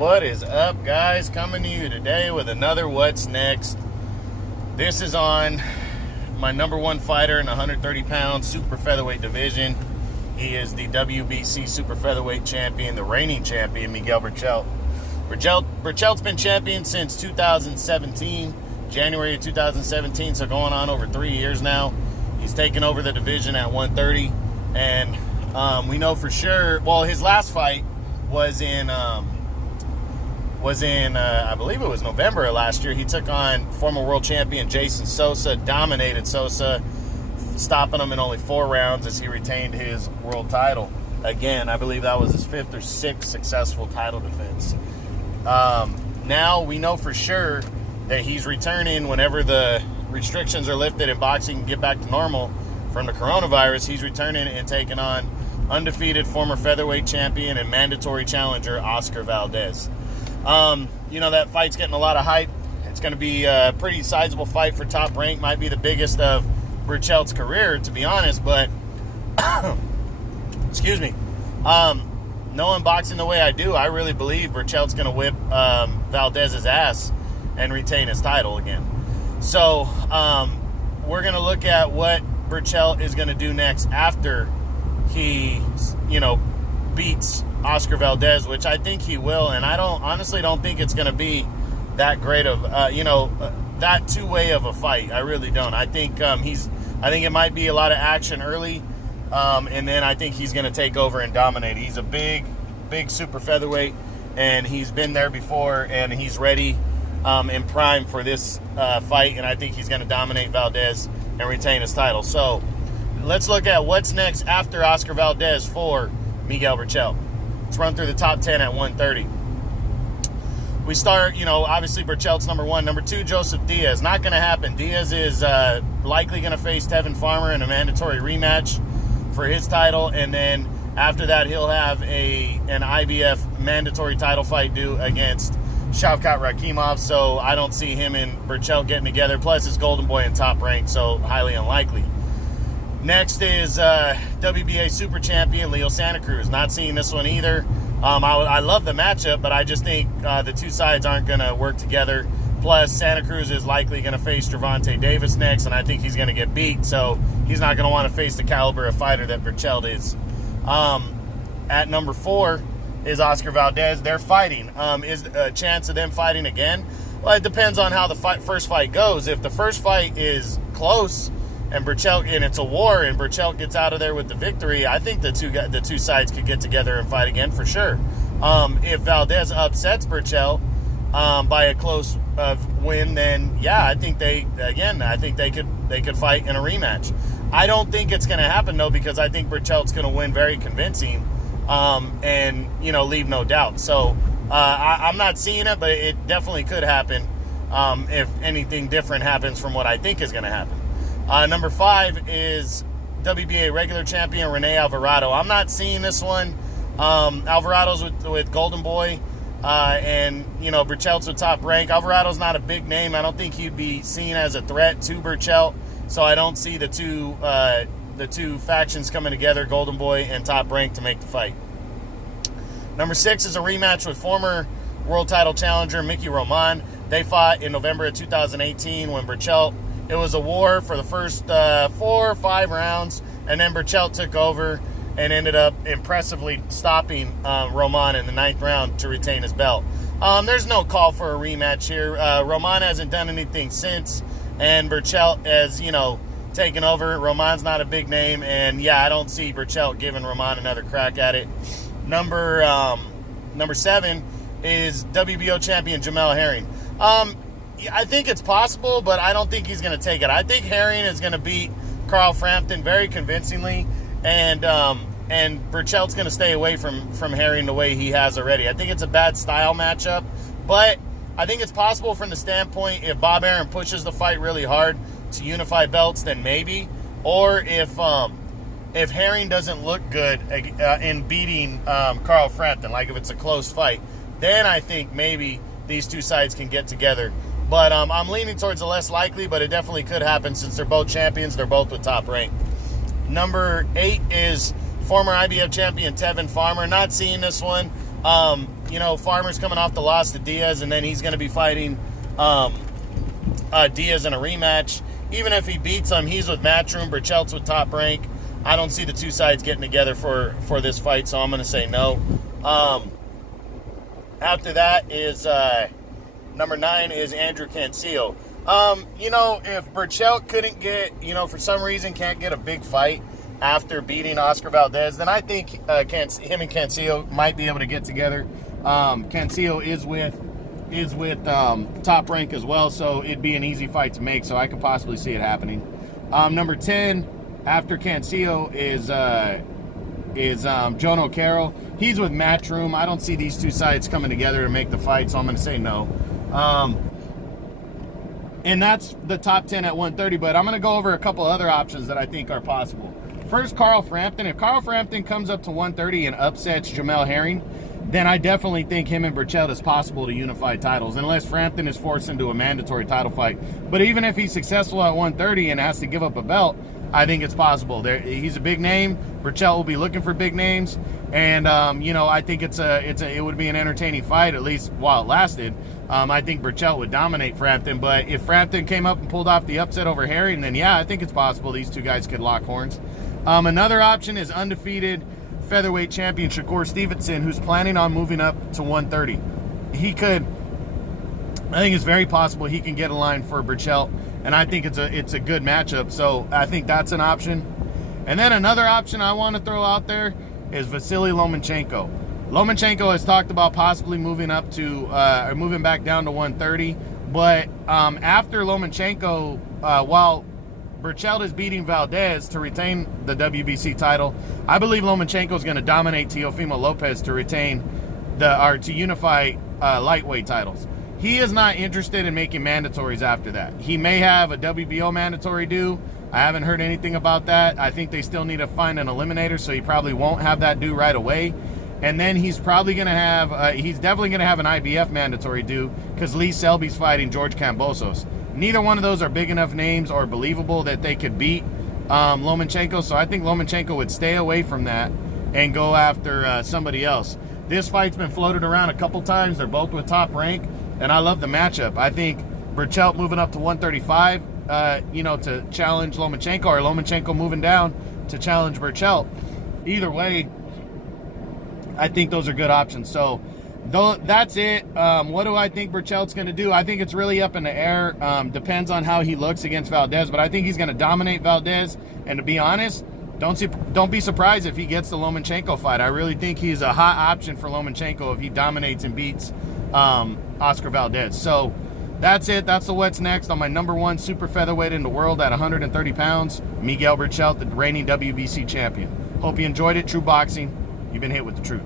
What is up, guys? Coming to you today with another What's Next. This is on my number one fighter in the 130-pound super featherweight division. He is the WBC super featherweight champion, the reigning champion, Miguel Berchelt. Berchelt's been champion since 2017, January of 2017, so going on over 3 years now. He's taken over the division at 130, and we know for sure, well, his last fight was in I believe it was November of last year. He took on former world champion Jason Sosa, dominated Sosa, stopping him in only 4 rounds as he retained his world title. Again, I believe that was his 5th or 6th successful title defense. Now we know for sure that he's returning whenever the restrictions are lifted and boxing can get back to normal from the coronavirus. He's returning and taking on undefeated former featherweight champion and mandatory challenger Oscar Valdez. That fight's getting a lot of hype. It's going to be a pretty sizable fight for Top Rank. Might be the biggest of Berchelt's career, to be honest, but excuse me. Knowing boxing the way I do, I really believe Berchelt's going to whip Valdez's ass and retain his title again. So we're going to look at what Berchelt is going to do next after he, beats Oscar Valdez, which I think he will, and I honestly don't think it's going to be that great of that two-way of a fight. I really don't. I think I think it might be a lot of action early, and then I think he's going to take over and dominate. He's a big super featherweight, and he's been there before, and he's ready and prime for this fight, and I think he's going to dominate Valdez and retain his title. So let's look at what's next after Oscar Valdez for Miguel Berchelt. Let's run through the top 10 at 130. We start, obviously Berchelt's number 1. Number 2, Joseph Diaz. Not going to happen. Diaz is likely going to face Tevin Farmer in a mandatory rematch for his title, and then after that he'll have an IBF mandatory title fight due against Shavkat Rakhimov, so I don't see him and Berchelt getting together. Plus, it's Golden Boy in Top Rank, so highly unlikely. Next is WBA Super Champion Leo Santa Cruz. Not seeing this one either. I love the matchup, but I just think the two sides aren't going to work together. Plus, Santa Cruz is likely going to face Gervonta Davis next, and I think he's going to get beat, so he's not going to want to face the caliber of fighter that Berchelt is. At number 4 is Oscar Valdez. They're fighting. Is a chance of them fighting again? Well, it depends on how the first fight goes. If the first fight is close and it's a war, and Berchelt gets out of there with the victory, I think the two sides could get together and fight again for sure. If Valdez upsets Berchelt by a close win, then yeah, I think they could fight in a rematch. I don't think it's going to happen though, because I think Berchelt's going to win very convincing, and leave no doubt. So I'm not seeing it, but it definitely could happen if anything different happens from what I think is going to happen. Number 5 is WBA regular champion Rene Alvarado. I'm not seeing this one. Alvarado's with Golden Boy, and Berchelt's with Top Rank. Alvarado's not a big name. I don't think he'd be seen as a threat to Berchelt, so I don't see the two factions coming together, Golden Boy and Top Rank, to make the fight. Number 6 is a rematch with former world title challenger Mickey Roman. They fought in November of 2018 when it was a war for the first 4 or 5 rounds, and then Berchelt took over and ended up impressively stopping Roman in the 9th round to retain his belt. There's no call for a rematch here. Roman hasn't done anything since, and Berchelt has, taken over. Roman's not a big name, and yeah, I don't see Berchelt giving Roman another crack at it. Number 7 is WBO champion Jamel Herring. I think it's possible, but I don't think he's going to take it. I think Herring is going to beat Carl Frampton very convincingly, and Berchelt's going to stay away from Herring the way he has already. I think it's a bad style matchup, but I think it's possible from the standpoint if Bob Arum pushes the fight really hard to unify belts, then maybe. Or if Herring doesn't look good in beating Carl Frampton, like if it's a close fight, then I think maybe these two sides can get together. But I'm leaning towards the less likely, but it definitely could happen since they're both champions. They're both with Top Rank. Number 8 is former IBF champion Tevin Farmer. Not seeing this one. Farmer's coming off the loss to Diaz, and then he's going to be fighting Diaz in a rematch. Even if he beats him, he's with Matchroom. Berchelt's with Top Rank. I don't see the two sides getting together for this fight, so I'm going to say no. After that is number 9 is Andrew Cancio. If Berchelt couldn't get, for some reason can't get a big fight after beating Oscar Valdez, then I think him and Cancio might be able to get together. Cancio is with Top Rank as well, so it'd be an easy fight to make, so I could possibly see it happening. Number 10 after Cancio is Joan O'Carroll. He's with Matchroom. I don't see these two sides coming together to make the fight, so I'm going to say no. And that's the top 10 at 130, but I'm going to go over a couple other options that I think are possible. First, Carl Frampton. If Carl Frampton comes up to 130 and upsets Jamel Herring, then I definitely think him and Berchelt is possible to unify titles, unless Frampton is forced into a mandatory title fight. But even if he's successful at 130 and has to give up a belt, I think it's possible. He's a big name. Berchelt will be looking for big names, and I think it would be an entertaining fight, at least while it lasted. I think Berchelt would dominate Frampton, but if Frampton came up and pulled off the upset over Herring, then yeah, I think it's possible these two guys could lock horns. Another option is undefeated featherweight champion Shakur Stevenson, who's planning on moving up to 130. I think it's very possible he can get a line for Berchelt, and I think it's a good matchup, so I think that's an option. And then another option I want to throw out there is Vasily Lomachenko. Lomachenko has talked about possibly moving up to or moving back down to 130, but after Lomachenko, while Berchelt is beating Valdez to retain the WBC title, I believe Lomachenko is going to dominate Teofimo Lopez to retain to unify lightweight titles. He is not interested in making mandatories after that. He may have a WBO mandatory due. I haven't heard anything about that. I think they still need to find an eliminator, so he probably won't have that due right away. And then he's probably going to have, he's definitely going to have an IBF mandatory due because Lee Selby's fighting George Kambosos. Neither one of those are big enough names or believable that they could beat Lomachenko, so I think Lomachenko would stay away from that and go after somebody else. This fight's been floated around a couple times. They're both with Top Rank, and I love the matchup. I think Berchelt moving up to 135, to challenge Lomachenko, or Lomachenko moving down to challenge Berchelt. Either way, I think those are good options. So that's it. What do I think Berchelt's going to do? I think it's really up in the air. Depends on how he looks against Valdez, but I think he's going to dominate Valdez. And to be honest, don't be surprised if he gets the Lomachenko fight. I really think he's a hot option for Lomachenko if he dominates and beats Oscar Valdez. So that's it. That's the what's next on my number 1 super featherweight in the world at 130 pounds, Miguel Berchelt, the reigning WBC champion. Hope you enjoyed it. True Boxing, you've been hit with the truth.